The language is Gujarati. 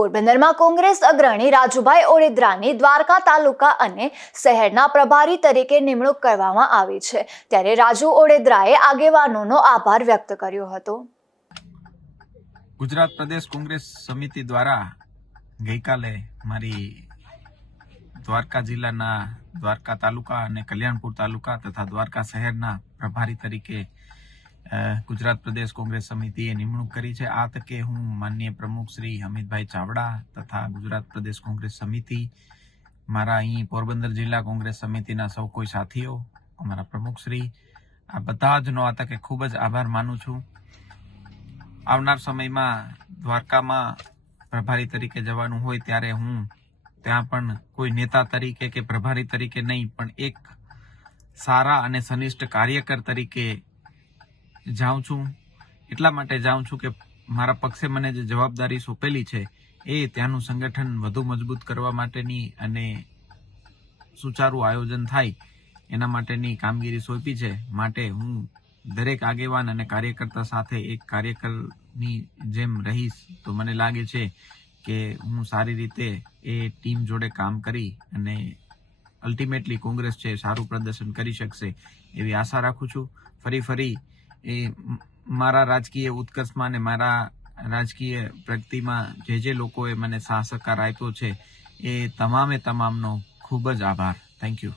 પોરબંદરમાં કોંગ્રેસ અગ્રણી રાજુભાઈ ઓડેદરાની દ્વારકા તાલુકા અને શહેરના પ્રભારી તરીકે નિમણૂક કરવામાં આવી છે, ત્યારે રાજુ ઓડેદરાએ આગેવાનોનો આભાર વ્યક્ત કર્યો હતો। ગુજરાત પ્રદેશ કોંગ્રેસ સમિતિ દ્વારા ગઈકાલે મારી દ્વારકા જિલ્લાના દ્વારકા તાલુકા અને કલ્યાણપુર તાલુકા તથા દ્વારકા શહેરના પ્રભારી તરીકે ગુજરાત પ્રદેશ કોંગ્રેસ સમિતિએ નિમણૂક કરી છે। આ તકે હું માનનીય પ્રમુખ શ્રી અમિતભાઈ ચાવડા તથા ગુજરાત પ્રદેશ કોંગ્રેસ સમિતિ, મારા અહીં પોરબંદર જિલ્લા કોંગ્રેસ સમિતિના સૌ કોઈ સાથીઓ, અમારા પ્રમુખ શ્રી, આ બધા જનો આ તકે ખૂબ જ આભાર માનું છું। આવનાર સમયમાં દ્વારકામાં પ્રભારી તરીકે જવાનું હોય ત્યારે હું ત્યાં પણ કોઈ નેતા તરીકે કે પ્રભારી તરીકે નહીં, પણ એક સારા અને સનિષ્ઠ કાર્યકર તરીકે જાઉં છું। એટલા માટે જાઉં છું કે મારા પક્ષે મને જે જવાબદારી સોંપેલી છે એ ત્યાંનું સંગઠન વધુ મજબૂત કરવા માટેની અને સુચારું આયોજન થાય એના માટેની કામગીરી સોંપી છે। માટે હું દરેક આગેવાન અને કાર્યકર્તા સાથે એક કાર્યકરની જેમ રહીશ, તો મને લાગે છે કે હું સારી રીતે એ ટીમ જોડે કામ કરી અને અલ્ટિમેટલી કોંગ્રેસ છે સારું પ્રદર્શન કરી શકશે એવી આશા રાખું છું। ફરી એ મારા રાજકીય ઉત્કર્ષમાં અને મારા રાજકીય પ્રગતિમાં જે લોકોએ મને સાથ સહકાર આપ્યો છે એ તમામનો ખૂબ જ આભાર। Thank you.